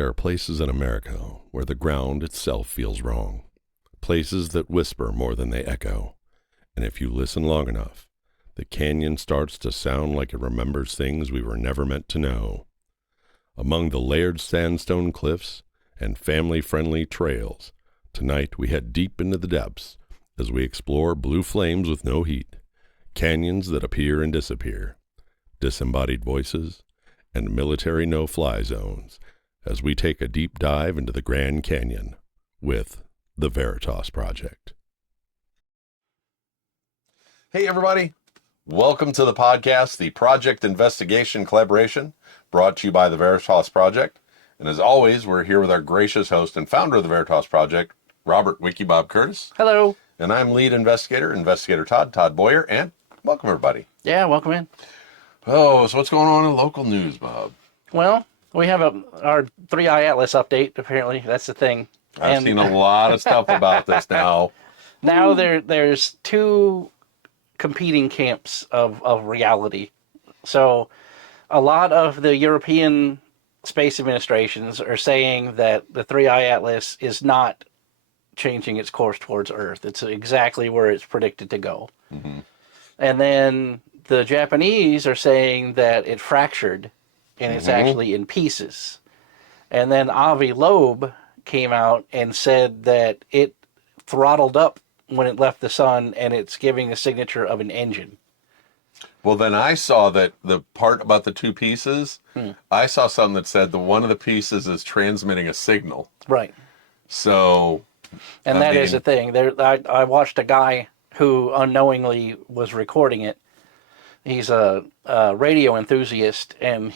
There are places in America where the ground itself feels wrong, places that whisper more than they echo, and if you listen long enough, the canyon starts to sound like it remembers things we were never meant to know. Among the layered sandstone cliffs and family-friendly trails, tonight we head deep into the depths as we explore blue flames with no heat, canyons that appear and disappear, disembodied voices, and military no-fly zones as we take a deep dive into the Grand Canyon with the Veritas Project. Hey everybody, welcome to the podcast, the Project Investigation Collaboration, brought to you by the Veritas Project. And as always, we're here with our gracious host and founder of the Veritas Project, Robert Wiki Bob Curtis. Hello. And I'm lead investigator Todd Boyer, and welcome everybody. Yeah, welcome in. Oh, so what's going on in local news, Bob? Well, we have our 3i Atlas update, apparently. That's the thing. I've seen a lot of stuff about this now. Now there's two competing camps of reality. So a lot of the European space administrations are saying that the 3i Atlas is not changing its course towards Earth. It's exactly where it's predicted to go. Mm-hmm. And then the Japanese are saying that it fractured and it's actually in pieces. And then Avi Loeb came out and said that it throttled up when it left the sun and it's giving the signature of an engine. Well, then I saw that the part about the two pieces, I saw something that said the one of the pieces is transmitting a signal. Right. So... And that is the thing. I watched a guy who unknowingly was recording it. He's a radio enthusiast, and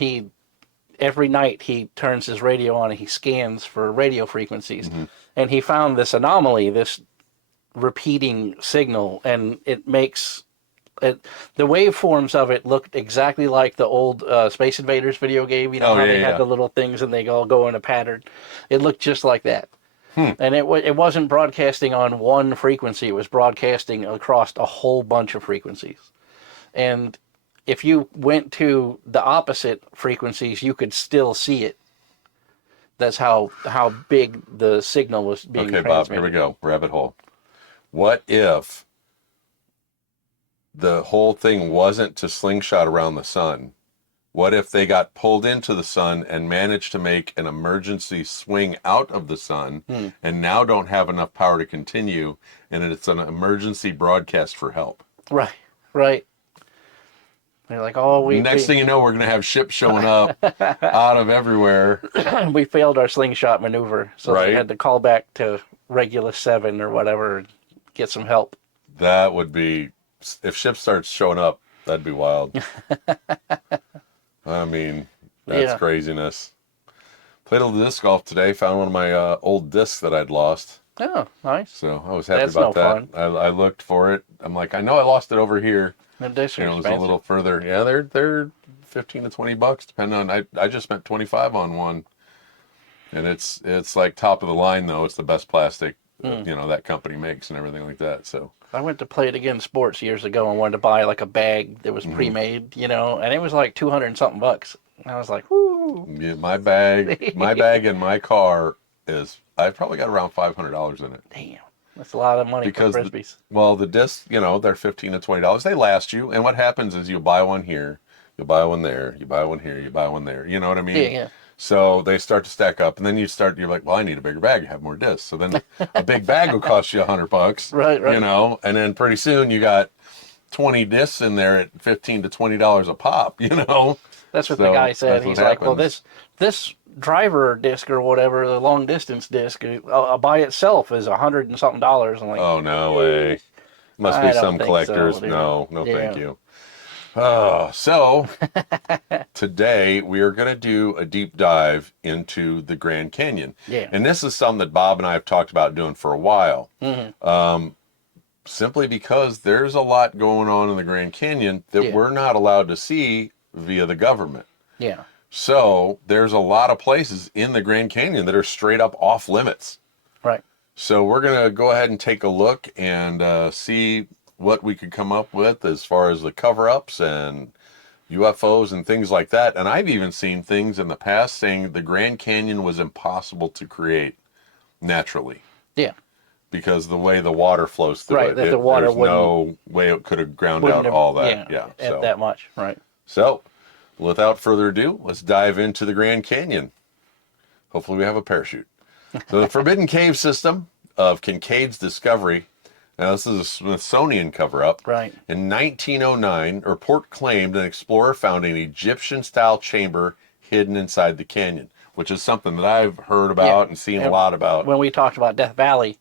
every night he turns his radio on and he scans for radio frequencies. Mm-hmm. And he found this anomaly, this repeating signal, and it makes the waveforms of it looked exactly like the old Space Invaders video game. You know how they had the little things and they all go in a pattern. It looked just like that. And it wasn't broadcasting on one frequency. It was broadcasting across a whole bunch of frequencies. And if you went to the opposite frequencies, you could still see it. That's how big the signal was being transmitted. Okay, Bob, here we go. Rabbit hole. What if the whole thing wasn't to slingshot around the sun? What if they got pulled into the sun and managed to make an emergency swing out of the sun and now don't have enough power to continue, and it's an emergency broadcast for help? Right. They're like, Next thing you know, we're going to have ships showing up out of everywhere. We failed our slingshot maneuver, so they had to call back to Regulus 7 or whatever and get some help. That would be, if ships start showing up, that'd be wild. I mean, that's craziness. Played a little disc golf today. Found one of my old discs that I'd lost. Oh, nice. So I was happy about that. Fun. I looked for it. I'm like, I know I lost it over here. The discs are it was a little further. Yeah, they're $15 to $20 depending on. I just spent $25 on one, and it's like top of the line though. It's the best plastic that company makes and everything like that. So. I went to Play It Again Sports years ago and wanted to buy like a bag that was pre-made, and it was like $200 and something. And I was like, whoo. Yeah, my bag in my car I've probably got around $500 in it. Damn, that's a lot of money for Frisbees. The discs, they're $15 to $20. They last you, and what happens is you buy one here, you buy one there, you buy one here, you buy one there. You know what I mean? Yeah. So they start to stack up, and then you're like, well, I need a bigger bag. You have more discs. So then a big bag will cost you $100. Right. And then pretty soon you got 20 discs in there at $15 to $20 a pop, That's what the guy said. He's like, well, this driver disc or whatever, the long distance disc, by itself is $100 and something. I'm like, oh, no way. Must be some collectors. So, no, thank you. Oh, so today we are going to do a deep dive into the Grand Canyon. Yeah. And this is something that Bob and I have talked about doing for a while. Mm-hmm. Simply because there's a lot going on in the Grand Canyon that we're not allowed to see via the government. Yeah. So there's a lot of places in the Grand Canyon that are straight up off limits. Right. So we're going to go ahead and take a look and see what we could come up with as far as the cover-ups and UFOs and things like that. And I've even seen things in the past saying the Grand Canyon was impossible to create naturally. Yeah. Because the way the water flows through Right, it, that the water there's no way it could have ground out all that. Yeah, so that much, right. So, without further ado, let's dive into the Grand Canyon. Hopefully we have a parachute. So the Forbidden Cave system of Kincaid's discovery. Now, this is a Smithsonian cover-up. Right. In 1909, a report claimed an explorer found an Egyptian-style chamber hidden inside the canyon, which is something that I've heard about and seen a lot about. When we talked about Death Valley,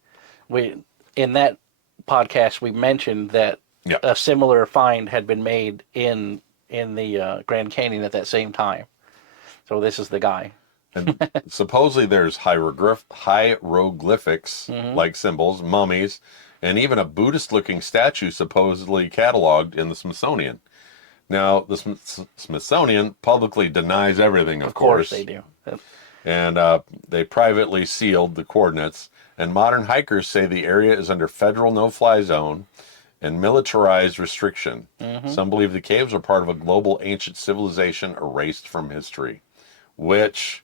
in that podcast we mentioned that a similar find had been made in the Grand Canyon at that same time. So this is the guy. And supposedly there's hieroglyphics like symbols, mummies, and even a Buddhist-looking statue supposedly cataloged in the Smithsonian. Now, the Smithsonian publicly denies everything, of course. They do. And they privately sealed the coordinates. And modern hikers say the area is under federal no-fly zone and militarized restriction. Some believe the caves are part of a global ancient civilization erased from history, which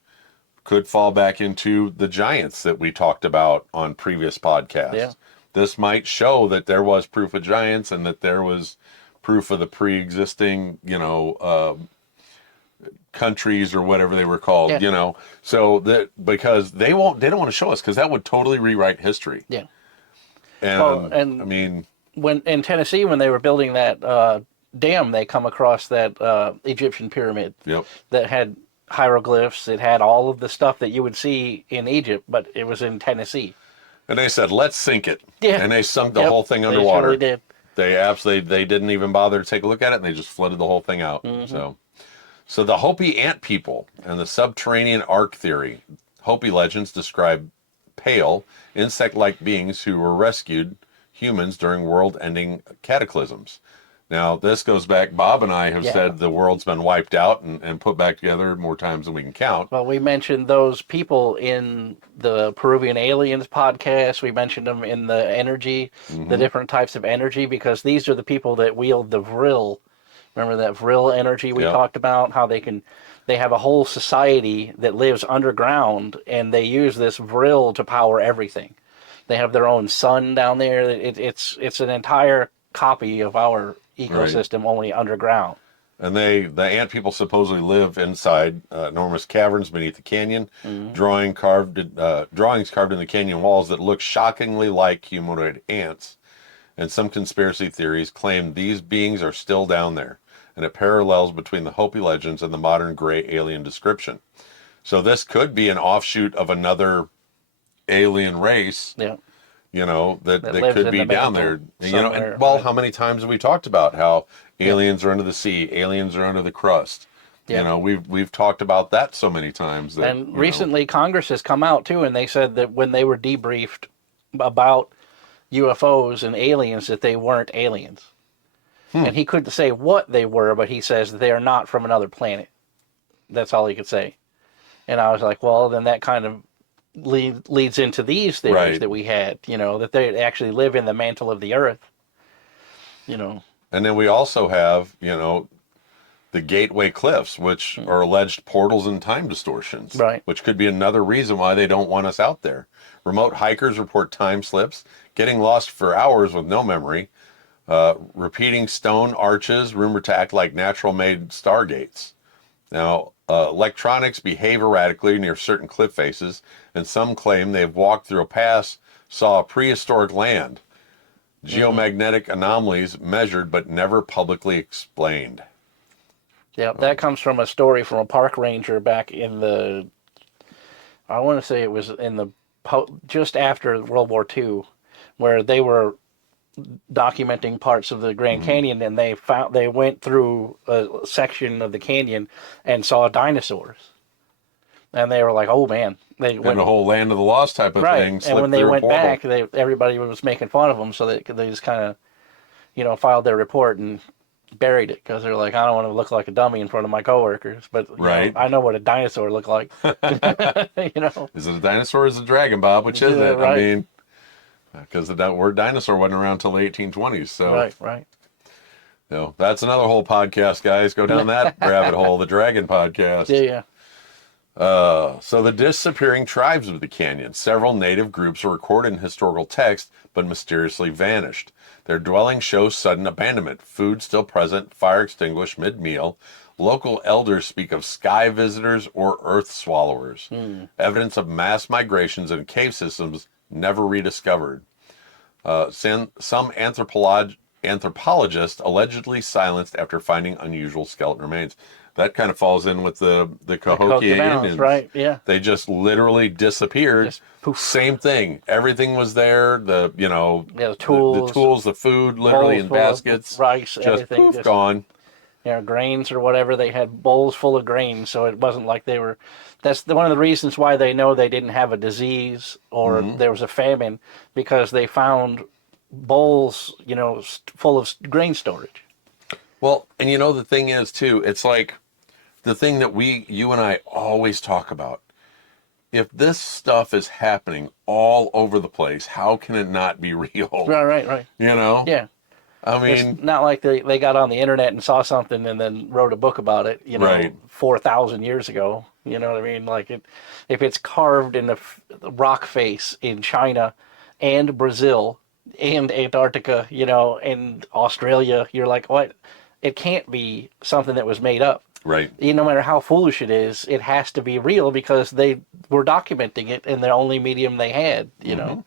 could fall back into the giants that we talked about on previous podcasts. Yeah. This might show that there was proof of giants and that there was proof of the pre-existing, countries or whatever they were called, so that because they don't want to show us because that would totally rewrite history. Yeah. And I mean, when in Tennessee, when they were building that dam, they come across that Egyptian pyramid that had hieroglyphs. It had all of the stuff that you would see in Egypt, but it was in Tennessee. And they said, let's sink it. Yeah. And they sunk the whole thing underwater. They did. They didn't even bother to take a look at it, and they just flooded the whole thing out. So the Hopi ant people and the subterranean ark theory. Hopi legends describe pale, insect-like beings who were rescued humans during world-ending cataclysms. Now, this goes back, Bob and I have said the world's been wiped out and put back together more times than we can count. Well, we mentioned those people in the Peruvian Aliens podcast. We mentioned them in the energy, the different types of energy, because these are the people that wield the vril. Remember that vril energy we talked about? How they have a whole society that lives underground, and they use this vril to power everything. They have their own sun down there. It's an entire copy of our ecosystem, only underground. And the ant people supposedly live inside enormous caverns beneath the canyon, drawings carved in the canyon walls that look shockingly like humanoid ants. And some conspiracy theories claim these beings are still down there, and it parallels between the Hopi legends and the modern gray alien description. So this could be an offshoot of another alien race. Yeah. That could be down there. How many times have we talked about how aliens are under the sea, aliens are under the crust? Yeah. We've talked about that so many times. And recently Congress has come out too, and they said that when they were debriefed about UFOs and aliens, that they weren't aliens. And he couldn't say what they were, but he says they are not from another planet. That's all he could say. And I was like, well, then that kind of leads into these theories that we had, that they actually live in the mantle of the earth, And then we also have, the Gateway Cliffs, which are alleged portals and time distortions, which could be another reason why they don't want us out there. Remote hikers report time slips, getting lost for hours with no memory, repeating stone arches rumored to act like natural-made stargates. Now, electronics behave erratically near certain cliff faces, and some claim they've walked through a pass, saw a prehistoric land. Geomagnetic anomalies measured but never publicly explained. Yeah, that comes from a story from a park ranger back in I want to say it was in just after World War II, where they were documenting parts of the Grand Canyon, and they went through a section of the canyon and saw dinosaurs, and they were like, "Oh man!" They went a whole land of the lost type of thing. And when they went back, everybody was making fun of them, so they just kind of, filed their report and buried it because they're like, "I don't want to look like a dummy in front of my coworkers," but I know what a dinosaur looked like. Is it a dinosaur or is it a dragon, Bob? Which is it? Right. I mean. Because the word dinosaur wasn't around until the 1820s. So. Right. That's another whole podcast, guys. Go down that rabbit hole, the Dragon Podcast. Yeah. So the disappearing tribes of the canyon. Several native groups are recorded in historical text, but mysteriously vanished. Their dwelling shows sudden abandonment. Food still present, fire extinguished mid-meal. Local elders speak of sky visitors or earth swallowers. Evidence of mass migrations and cave systems never rediscovered. Some anthropologists allegedly silenced after finding unusual skeleton remains. That kind of falls in with the Cahokia Indians, right? Yeah. They just literally disappeared. Just poof. Same thing. Everything was there. The the tools, the food, literally in baskets, rice, just everything, poof, gone. Grains or whatever. They had bowls full of grains, so it wasn't like they were. That's one of the reasons why they know they didn't have a disease or there was a famine, because they found bowls, full of grain storage. Well, and the thing is too, it's like the thing that you and I always talk about. If this stuff is happening all over the place, how can it not be real? Right. Yeah. I mean, it's not like they got on the internet and saw something and then wrote a book about it, right. 4,000 years ago. You know what I mean? Like if it's carved in the rock face in China and Brazil and Antarctica, and Australia, you're like, what? It can't be something that was made up. Right. No matter how foolish it is, it has to be real because they were documenting it in the only medium they had, know.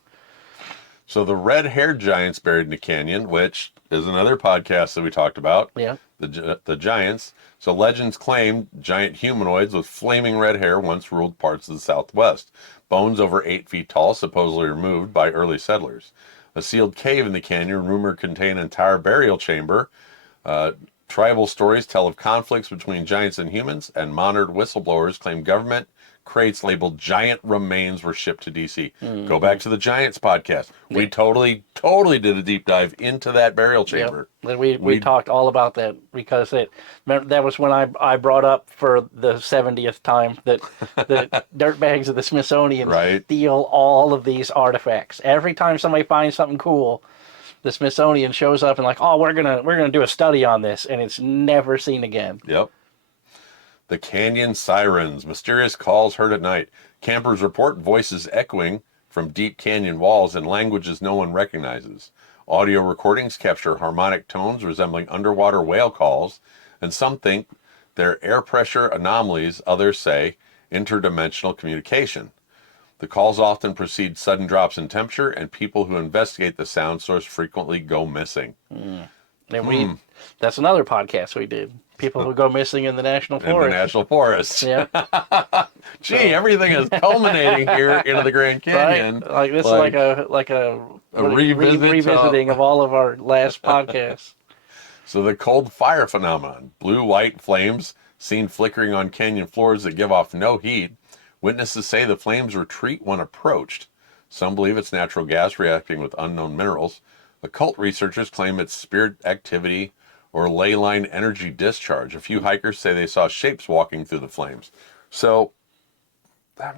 So the red-haired giants buried in the canyon, which is another podcast that we talked about. Yeah. The giants. So legends claim giant humanoids with flaming red hair once ruled parts of the Southwest. Bones over 8 feet tall, supposedly removed by early settlers. A sealed cave in the canyon, rumored to contain an entire burial chamber. Tribal stories tell of conflicts between giants and humans, and monitored whistleblowers claim government crates labeled giant remains were shipped to D.C. Go back to the Giants podcast. We totally did a deep dive into that burial chamber. Yep. We talked all about that because that was when I brought up for the 70th time that the dirtbags of the Smithsonian steal all of these artifacts. Every time somebody finds something cool, the Smithsonian shows up and like, oh, we're gonna do a study on this, and it's never seen again. Yep. The canyon sirens, mysterious calls heard at night. Campers report voices echoing from deep canyon walls in languages no one recognizes. Audio recordings capture harmonic tones resembling underwater whale calls, and some think they're air pressure anomalies, others say interdimensional communication. The calls often precede sudden drops in temperature, and people who investigate the sound source frequently go missing. And that's another podcast we did. People who go missing in the national forest. In the national forest. Yeah. Gee, everything is culminating here into the Grand Canyon. Right? Like this is like a revisiting of all of our last podcasts. So the cold fire phenomenon, blue-white flames seen flickering on canyon floors that give off no heat. Witnesses say the flames retreat when approached. Some believe it's natural gas reacting with unknown minerals. Occult researchers claim it's spirit activity or ley line energy discharge. A few hikers say they saw shapes walking through the flames. So,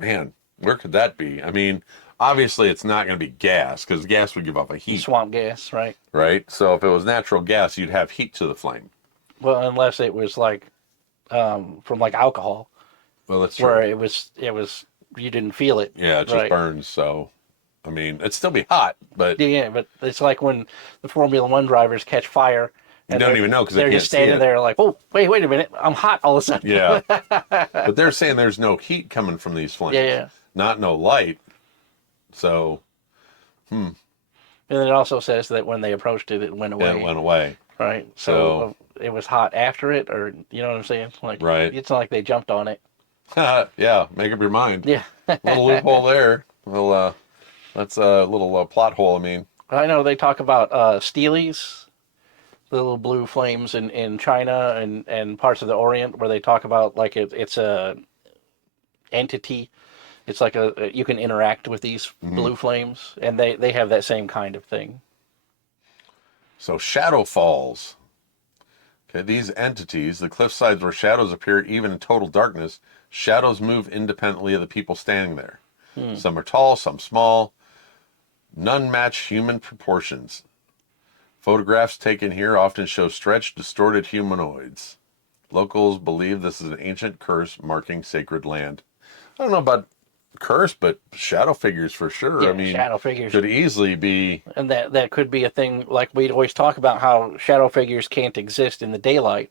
man, where could that be? I mean, obviously it's not going to be gas, because gas would give off a heat. Swamp gas, right? Right? So if it was natural gas, you'd have heat to the flame. Well, unless it was like from like alcohol. Well, that's true. Where it was you didn't feel it. Yeah, it just burns. So, I mean, it'd still be hot, but yeah, but it's like when the Formula One drivers catch fire. You don't even know because they're just standing there like, oh, wait a minute, I'm hot all of a sudden. Yeah, but they're saying there's no heat coming from these flames. Yeah. Not no light. So, And it also says that when they approached it, it went away. Yeah, it went away. Right. So it was hot after it, or you know what I'm saying? Like, right. It's not like they jumped on it. Yeah, make up your mind. Yeah. Little loophole there. Well, that's a little plot hole. I mean, I know they talk about steelies. Little blue flames in China and parts of the Orient where they talk about like it's a entity. It's like you can interact with these blue flames, and they have that same kind of thing. So shadow falls. Okay, these entities, the cliffsides where shadows appear even in total darkness, shadows move independently of the people standing there. Some are tall, some small. None match human proportions. Photographs taken here often show stretched, distorted humanoids. Locals believe this is an ancient curse marking sacred land. I don't know about curse, but shadow figures for sure. Yeah, I mean, shadow figures. could easily be. And that could be a thing, like we'd always talk about how shadow figures can't exist in the daylight.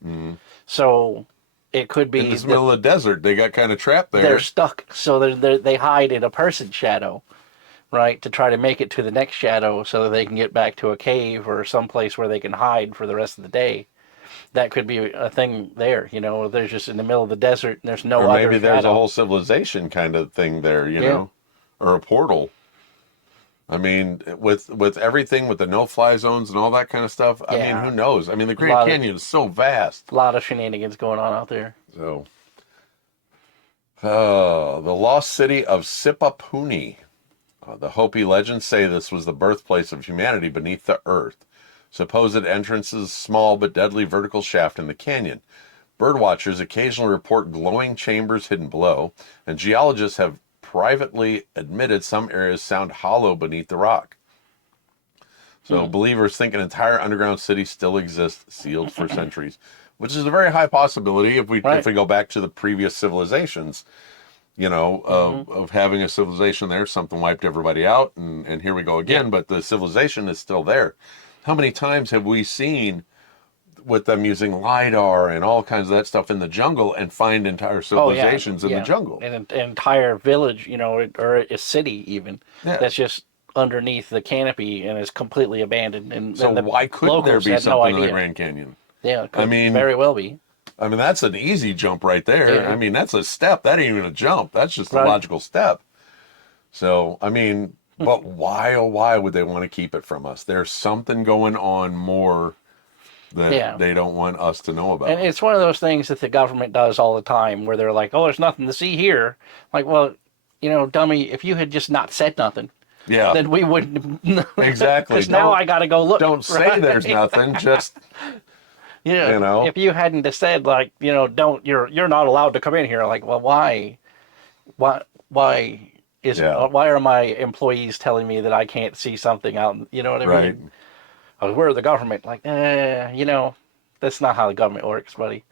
So it could be In the middle of the desert, they got kind of trapped there. they're stuck, so they hide in a person's shadow, right, to try to make it to the next shadow so that they can get back to a cave or someplace where they can hide for the rest of the day. That could be a thing there, they're just in the middle of the desert and there's no Or other maybe there's shadow. a whole civilization kind of thing there, you know, or a portal. I mean, with everything, with the no-fly zones and all that kind of stuff, I mean, who knows? I mean, the Grand Canyon is so vast. A lot of shenanigans going on out there. So, the lost city of Sipapuni. The Hopi legends say this was the birthplace of humanity beneath the earth. Supposed entrances, small but deadly vertical shaft in the canyon. Birdwatchers occasionally report glowing chambers hidden below, and geologists have privately admitted some areas sound hollow beneath the rock. So believers think an entire underground city still exists, sealed for centuries, which is a very high possibility if we go back to the previous civilizations, of having a civilization there. Something wiped everybody out, and here we go again, but the civilization is still there. How many times have we seen with them using LiDAR and all kinds of that stuff in the jungle and find entire civilizations in the jungle? And an entire village, or a city even, that's just underneath the canopy and is completely abandoned. And so why couldn't there be something in the Grand Canyon? Yeah, it could very well be. I mean, that's an easy jump right there. Yeah. I mean, that's a step. That ain't even a jump. That's just a logical step. So, I mean, but why, oh, why would they want to keep it from us? There's something going on more that they don't want us to know about. And it's one of those things that the government does all the time where they're like, oh, there's nothing to see here. Like, well, dummy, if you had just not said nothing, then we wouldn't. Exactly. Because now I got to go look. Don't say there's nothing. Just, if you hadn't have said, like, don't, you're not allowed to come in here. Like, well, why? Why are my employees telling me that I can't see something out? You know what I mean? We're the government. Like, that's not how the government works, buddy.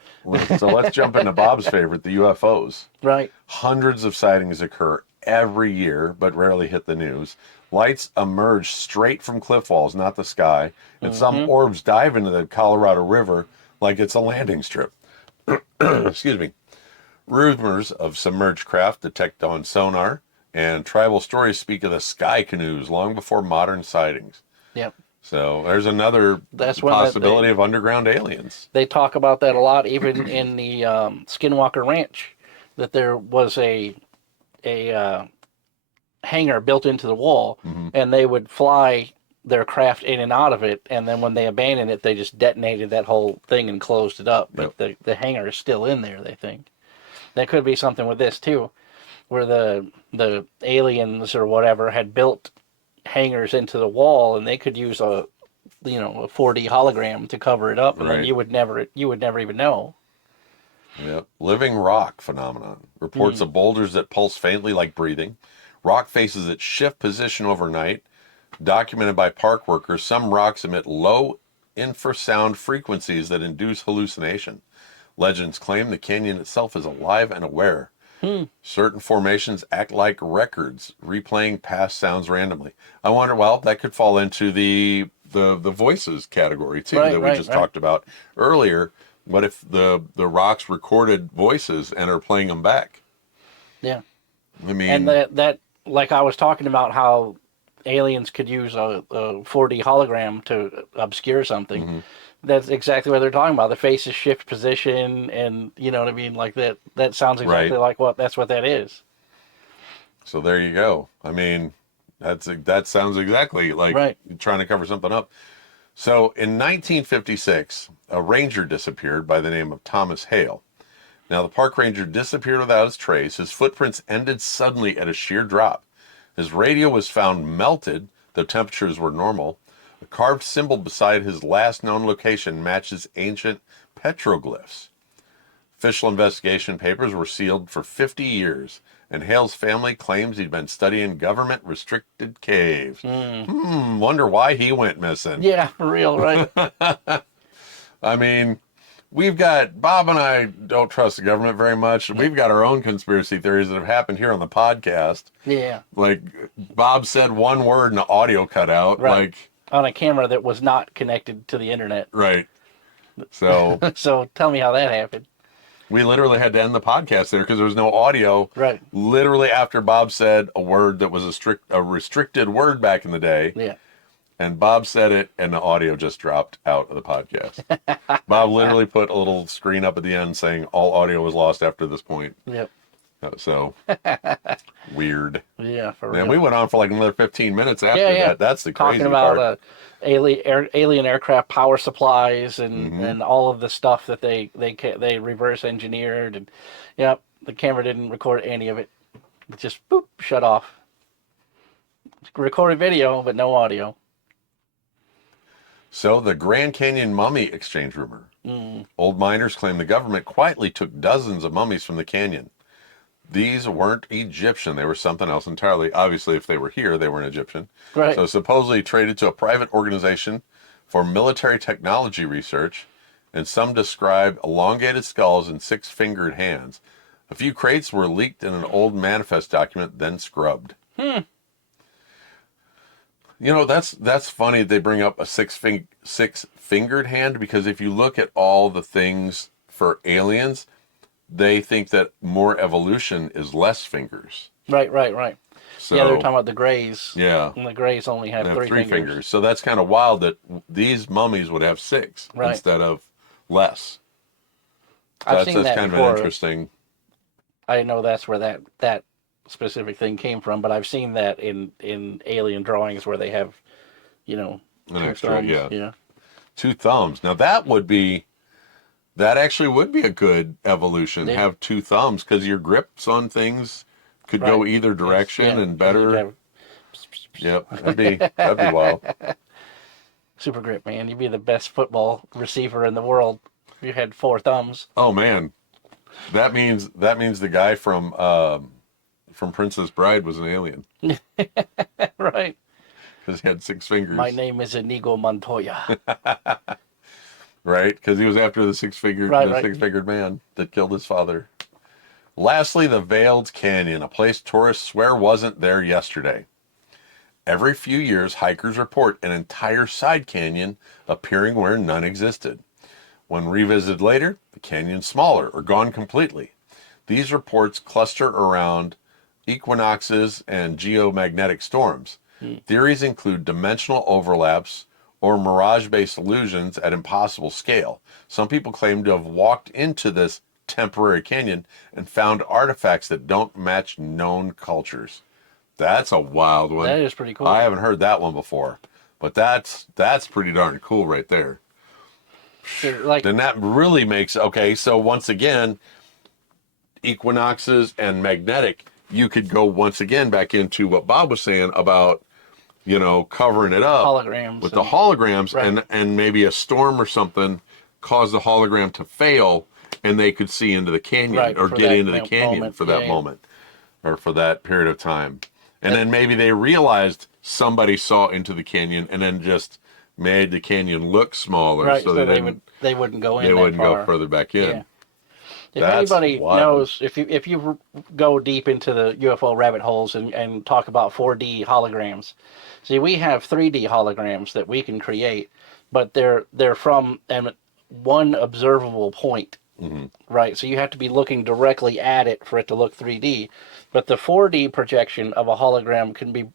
So let's jump into Bob's favorite, the UFOs. Right. Hundreds of sightings occur every year, but rarely hit the news. Lights emerge straight from cliff walls, not the sky, and some orbs dive into the Colorado River like it's a landing strip. Excuse me. Rumors of submerged craft detected on sonar, and tribal stories speak of the sky canoes long before modern sightings. Yep. So there's another possibility of underground aliens. They talk about that a lot, even in the Skinwalker Ranch, that there was a hangar built into the wall, and they would fly their craft in and out of it, and then when they abandoned it, they just detonated that whole thing and closed it up. But the hangar is still in there, they think. That could be something with this, too, where the aliens or whatever had built hangers into the wall, and they could use a 4D hologram to cover it up, and then you would never even know. Yep. Living rock phenomenon. Reports of boulders that pulse faintly like breathing. Rock faces that shift position overnight. Documented by park workers, some rocks emit low infrasound frequencies that induce hallucination. Legends claim the canyon itself is alive and aware. Certain formations act like records, replaying past sounds randomly. I wonder, that could fall into the voices category too, that we just talked about earlier. What if the rocks recorded voices and are playing them back? Yeah. I mean, and that like I was talking about how aliens could use a 4D hologram to obscure something. That's exactly what they're talking about. The faces shift position, and you know what I mean, like that. That sounds exactly like that's what that is. So there you go. I mean, that sounds exactly like trying to cover something up. So in 1956, a ranger disappeared by the name of Thomas Hale. Now the park ranger disappeared without his trace. His footprints ended suddenly at a sheer drop. His radio was found melted, though temperatures were normal. A carved symbol beside his last known location matches ancient petroglyphs. Official investigation papers were sealed for 50 years, and Hale's family claims he'd been studying government-restricted caves. Wonder why he went missing. Yeah, for real, right? I mean, Bob and I don't trust the government very much. We've got our own conspiracy theories that have happened here on the podcast. Yeah. Like, Bob said one word and the audio cut out. Right. Like, on a camera that was not connected to the internet. right. So, So tell me how that happened. we literally had to end the podcast there because there was no audio. Right. Literally after Bob said a word that was a restricted word back in the day. Yeah. And Bob said it, and the audio just dropped out of the podcast. Bob literally put a little screen up at the end saying all audio was lost after this point. Yep. So, weird. Yeah, for real. And we went on for like another 15 minutes after Yeah. that. That's the crazy Talking about part. alien aircraft power supplies and, Mm-hmm. and all of the stuff that they reverse engineered. And, yep, the camera didn't record any of it. It just, boop, shut off. Recorded video, but no audio. So, the Grand Canyon mummy exchange rumor. Old miners claim the government quietly took dozens of mummies from the canyon. These weren't Egyptian. They were something else entirely. Obviously, if they were here, they weren't Egyptian. Right. So supposedly traded to a private organization for military technology research, and some describe elongated skulls and six-fingered hands. A few crates were leaked in an old manifest document, then scrubbed. You know, that's funny they bring up a six-fingered hand, because if you look at all the things for aliens, they think that more evolution is less fingers. Right. So, Yeah, they're talking about the Greys. Yeah. And the Greys only have, They have three three fingers. So that's kind of wild that these mummies would have six instead of less. I've seen that kind before. of an interesting. I know that's where that specific thing came from, but I've seen that in alien drawings where they have, An two extra, thumbs. yeah. Two thumbs. Now that actually would be a good evolution. Yeah. Have two thumbs, because your grips on things could go either direction and better. Yep, that'd be wild. Super grip, man. You'd be the best football receiver in the world if you had four thumbs. Oh man, that means the guy from Princess Bride was an alien, Right. because he had six fingers. My name is Inigo Montoya. Right, because he was after the six-fingered man that killed his father. Lastly, the Veiled Canyon, a place tourists swear wasn't there yesterday. Every few years, hikers report an entire side canyon appearing where none existed. When revisited later, the canyon's smaller or gone completely. These reports cluster around equinoxes and geomagnetic storms. Theories include dimensional overlaps or mirage-based illusions at impossible scale. Some people claim to have walked into this temporary canyon and found artifacts that don't match known cultures. That's a wild one. That is pretty cool. I haven't heard that one before, but that's pretty darn cool right there. Then that really makes, okay, so once again, equinoxes and magnetic, you could go once again back into what Bob was saying about, covering it up holograms with the holograms, right. and maybe a storm or something caused the hologram to fail, and they could see into the canyon or get into the canyon for that moment or for that period of time. And then maybe they realized somebody saw into the canyon and then just made the canyon look smaller, right, so they wouldn't go in. They wouldn't far. go further back in. Yeah. If anybody knows, if you go deep into the UFO rabbit holes and talk about 4D holograms, see, we have 3D holograms that we can create, but they're from one observable point, right? So you have to be looking directly at it for it to look 3D. But the 4D projection of a hologram can be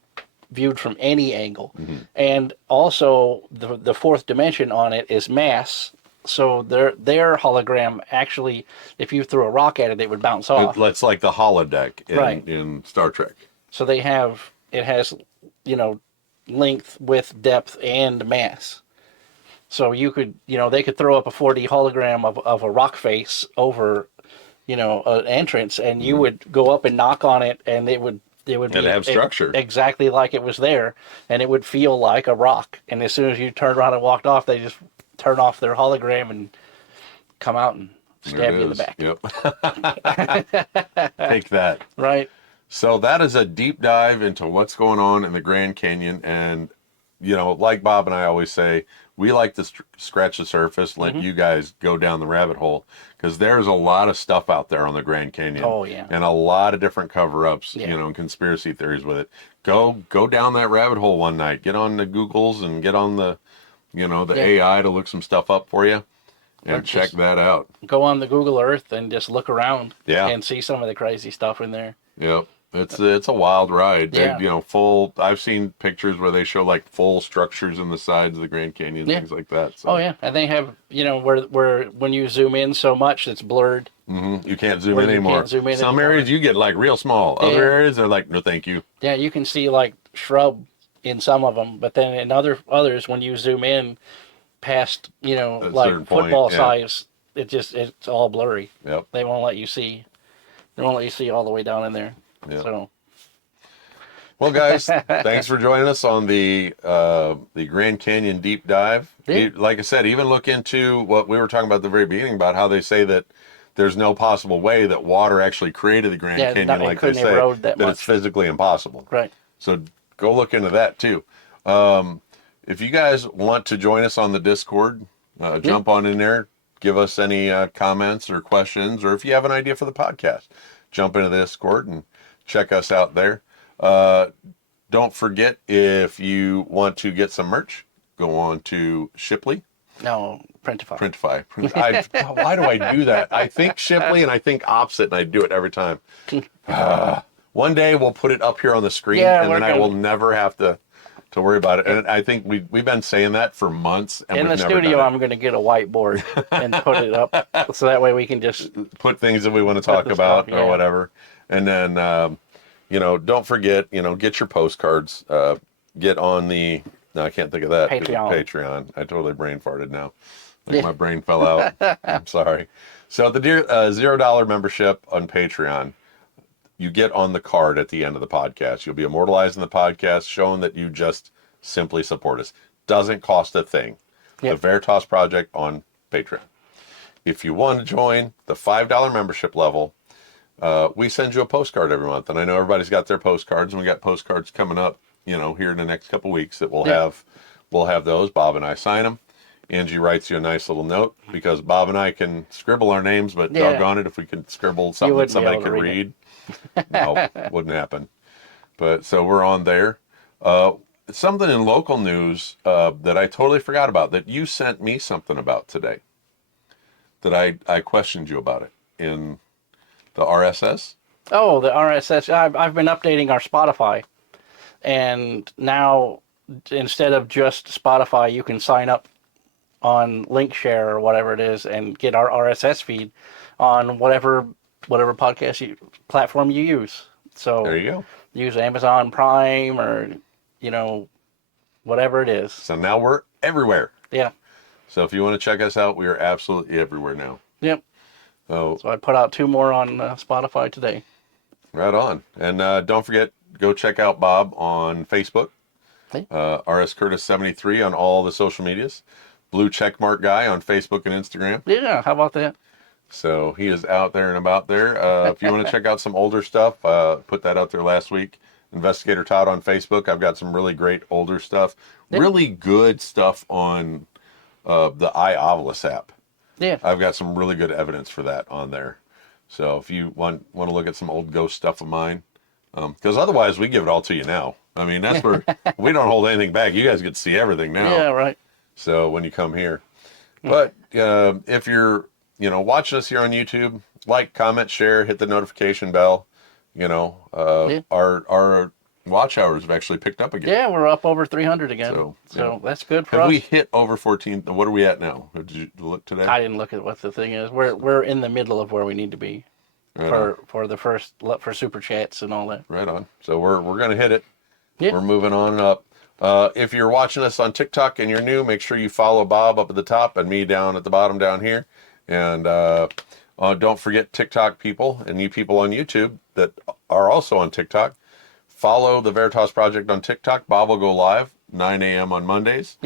viewed from any angle. And also the fourth dimension on it is mass. So their hologram actually, if you threw a rock at it, it would bounce off. It's like the holodeck in Star Trek. So it has, length, width, depth, and mass. So you could, they could throw up a 4D hologram of a rock face over, an entrance, and you would go up and knock on it, and it would have structure. Exactly like it was there, and it would feel like a rock. And as soon as you turned around and walked off, they just turn off their hologram and come out and stab you in the back. Yep. Take that. Right. So that is a deep dive into what's going on in the Grand Canyon. And, like Bob and I always say, we like to scratch the surface, let you guys go down the rabbit hole, because there's a lot of stuff out there on the Grand Canyon. Oh, yeah. And a lot of different cover-ups, Yeah. and conspiracy theories with it. Go down that rabbit hole one night. Get on the Googles and get on the, AI to look some stuff up for you. And check that out. Go on the Google Earth and just look around and see some of the crazy stuff in there. Yep. It's a wild ride. Yeah. I've seen pictures where they show like full structures in the sides of the Grand Canyon, things like that. So. Oh yeah. And they have, where when you zoom in so much it's blurred. Mm-hmm. You can't zoom in anymore. Some anymore. areas you get like real small. Other areas they're like, no thank you. Yeah, you can see like shrub in some of them, but then in others when you zoom in past, like football size, it's all blurry. Yep. They won't let you see all the way down in there. Yep. So, well, guys, thanks for joining us on the Grand Canyon deep dive. Yeah. Like I said, even look into what we were talking about at the very beginning about how they say that there's no possible way that water actually created the Grand Canyon, like they say, that it's physically impossible. Right. So go look into that too. If you guys want to join us on the Discord, jump on in there, give us any comments or questions, or if you have an idea for the podcast, jump into the Discord and check us out there. Don't forget, if you want to get some merch, go on to Shipley. No, Printify. Why do I do that? I think Shipley and I think opposite, and I do it every time. One day we'll put it up here on the screen, and then I will never have to worry about it. And I think we've been saying that for months. And in the studio, I'm going to get a whiteboard and put it up, so that way we can just put things that we want to talk about or whatever. And then, don't forget, get your postcards. Get on the, no, I can't think of that. Patreon. I totally brain farted now. My brain fell out. I'm sorry. So the $0 membership on Patreon, you get on the card at the end of the podcast. You'll be immortalized in the podcast, showing that you just simply support us. Doesn't cost a thing. Yep. The Veritas Project on Patreon. If you want to join the $5 membership level, we send you a postcard every month. And I know everybody's got their postcards, and we got postcards coming up, here in the next couple weeks that we'll have those. Bob and I sign them. Angie writes you a nice little note, because Bob and I can scribble our names, but doggone it, if we could scribble something that somebody could read. No, wouldn't happen. But so we're on there. Something in local news that I totally forgot about, that you sent me something about today, that I questioned you about it in the RSS. Oh, the RSS. I've been updating our Spotify, and now instead of just Spotify, you can sign up on Linkshare or whatever it is and get our RSS feed on whatever podcast platform you use. So there you go. Use Amazon Prime or, whatever it is. So now we're everywhere. Yeah. So if you want to check us out, we are absolutely everywhere now. Yep. So I put out 2 more on Spotify today. Right on. And don't forget, go check out Bob on Facebook. Hey. RS Curtis 73 on all the social medias. Blue checkmark guy on Facebook and Instagram. Yeah, how about that? So he is out there and about there. If you want to check out some older stuff, put that out there last week. Investigator Todd on Facebook. I've got some really great older stuff. Yeah. Really good stuff on the iOvilus app. Yeah. I've got some really good evidence for that on there. So if you want to look at some old ghost stuff of mine, because otherwise we give it all to you now. I mean, that's where we don't hold anything back. You guys get to see everything now. Yeah, right. So when you come here. But if you're, watching us here on YouTube, like, comment, share, hit the notification bell. Our watch hours have actually picked up again. Yeah, we're up over 300 again. So that's good for us. Have we hit over 14? What are we at now? Did you look today? I didn't look at what the thing is. We're in the middle of where we need to be for the first, for super chats and all that. Right on. So we're going to hit it. Yeah. We're moving on up. If you're watching us on TikTok and you're new, make sure you follow Bob up at the top and me down at the bottom down here. And don't forget, TikTok people and you people on YouTube that are also on TikTok, follow the Veritas Project on TikTok. Bob will go live 9 a.m. on Mondays,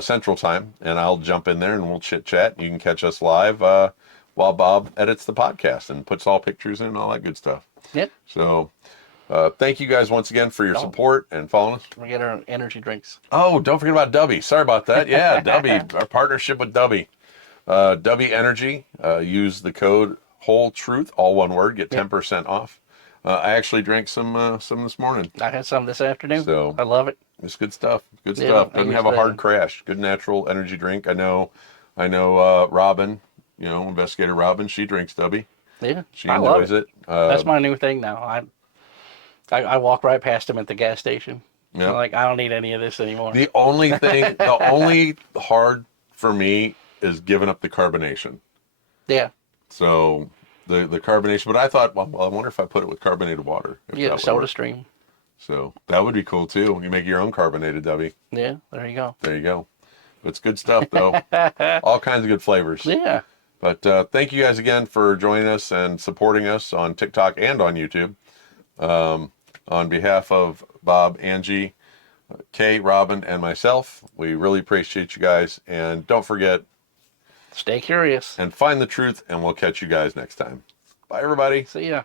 Central Time, and I'll jump in there and we'll chit-chat. You can catch us live while Bob edits the podcast and puts all pictures in and all that good stuff. Yep. So Thank you guys once again for your support and following us. We get our energy drinks. Oh, don't forget about Dubby. Sorry about that. Yeah, Dubby, our partnership with Dubby. Dubby Energy. Use the code Whole Truth, all one word. Get 10% off. I actually drank some this morning. I had some this afternoon. So I love it. It's good stuff. Good stuff. Doesn't have a hard crash. Good natural energy drink. I know. Robin, investigator Robin, she drinks Dubby. Yeah, She enjoys it. That's my new thing now. I walk right past them at the gas station. Yeah. I'm like, I don't need any of this anymore. The only hard for me is giving up the carbonation. Yeah. So the carbonation, but I thought, well, I wonder if I put it with carbonated water. Yeah, Soda Stream. So that would be cool too. You make your own carbonated Dubby. Yeah, there you go. There you go. It's good stuff though. All kinds of good flavors. Yeah. But thank you guys again for joining us and supporting us on TikTok and on YouTube. On behalf of Bob, Angie, Kay, Robin, and myself, we really appreciate you guys. And don't forget, stay curious and find the truth, and we'll catch you guys next time. Bye, everybody. See ya.